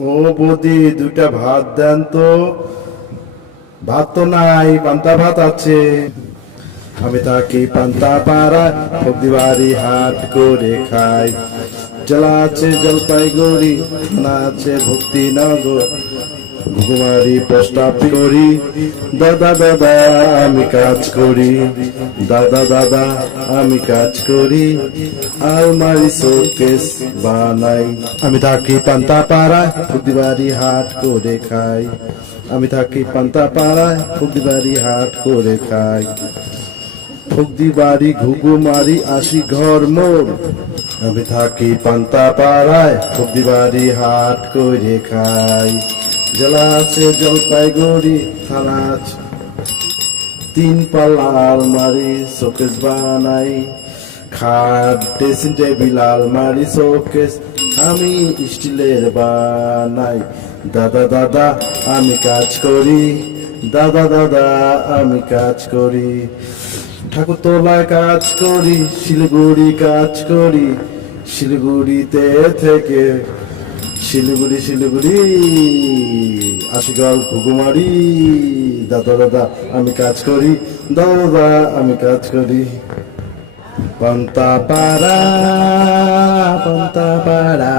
ও বৌদি, দুইটা ভাত দেন তো। ভাত তো নাই, পান্তা ভাত আছে। আমি থাকি পান্তা পাড়ায়, প্রতিবারই হাট করে খাই। জেলা আছে জলপাইগুড়ি, থানা আছে ভক্তিনগর, ঘুমারি পোস্ট অফিস করি। দাদা দাদা আমি কাজ করি, দাদা দাদা আমি কাজ করি। আলমারি শোকেস বানাই। আমি থাকি পান্তা পাড়ায়, প্রতিবারই হাট করে খাই। আমি থাকি পান্তা পাড়ায়, প্রতিবারই হাট করে খাই। ফুকদি বাড়ি ঘুঘু মারি আসি ঘর মোর। আমি থাকি পান্তা পাড়ায়, ফুকদি বাড়ি হাট করে খাই। জেলা আছে জলপাইগুড়ি, থানা আছে তিন পাল্লা আলমারি শোকেস বানাই। খাট ড্রেসিং টেবিল আলমারি শোকেস আমি স্টিলের বানাই। দাদা দাদা আমি কাজ করি, দাদা দাদা আমি কাজ করি। ঠাকুরতলায় কাজ করি, শিলিগুড়ি কাজ করি, শিলিগুড়িতে থেকে শিলিগুড়ি শিলিগুড়ি আশিগড় ঘুঘুমারি। দাদা দাদা আমি কাজ করি, দাদা দাদা আমি কাজ করি। পান্তা পাড়া, পান্তা পাড়া।